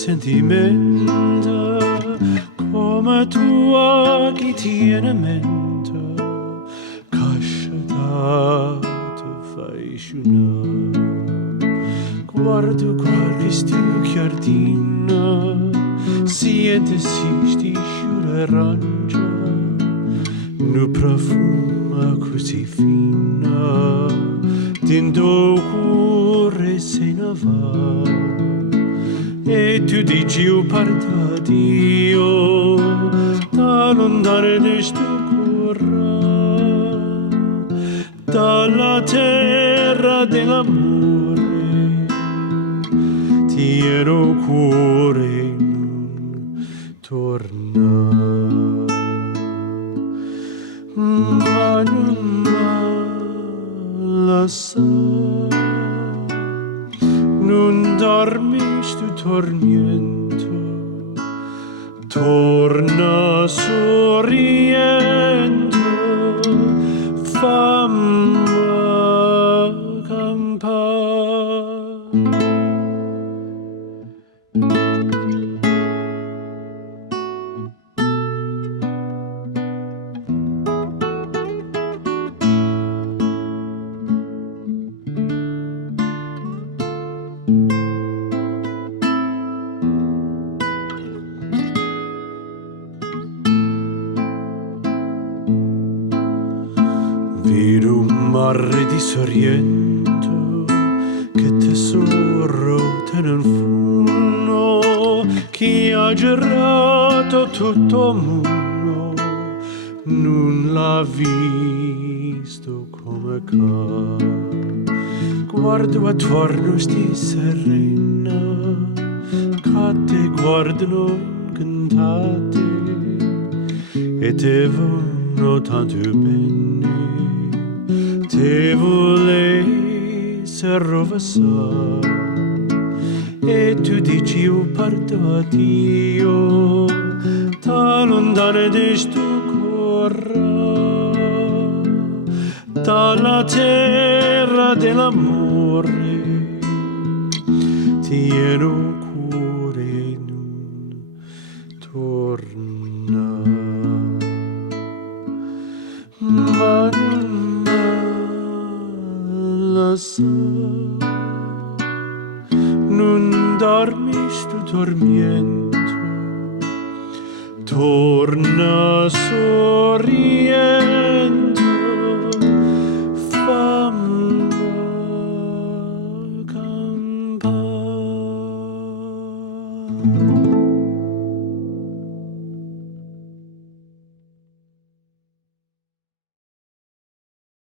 sentimento come tua chi tiene mente casciata fai sciunare. Guardo questo giardino, siente sti sciure arancia, nu profuma così fina, dentro cuore se ne va. E tu dici io parta Dio, da lontano di sto cuore, dalla terra dell'amore, ti ero cuore non torna. Ma non la sa, non dormi sto tormento, torna sorriendo, fammi campare. Vedo un mare di Sorrento che tesoro te ne fumo, chi ha girato tutto il mondo non l'ha visto come ca. Guardo attorno sti serena che te guardano incantate e te vogliono tanto bene, te volesse rovesciare. E tu dici io parto a Dio, da lontano di sto cuore, dalla terra dell'amore, tieno cuore non torna. Ma non la sa, non dormi sto tormento, torna sorriendo.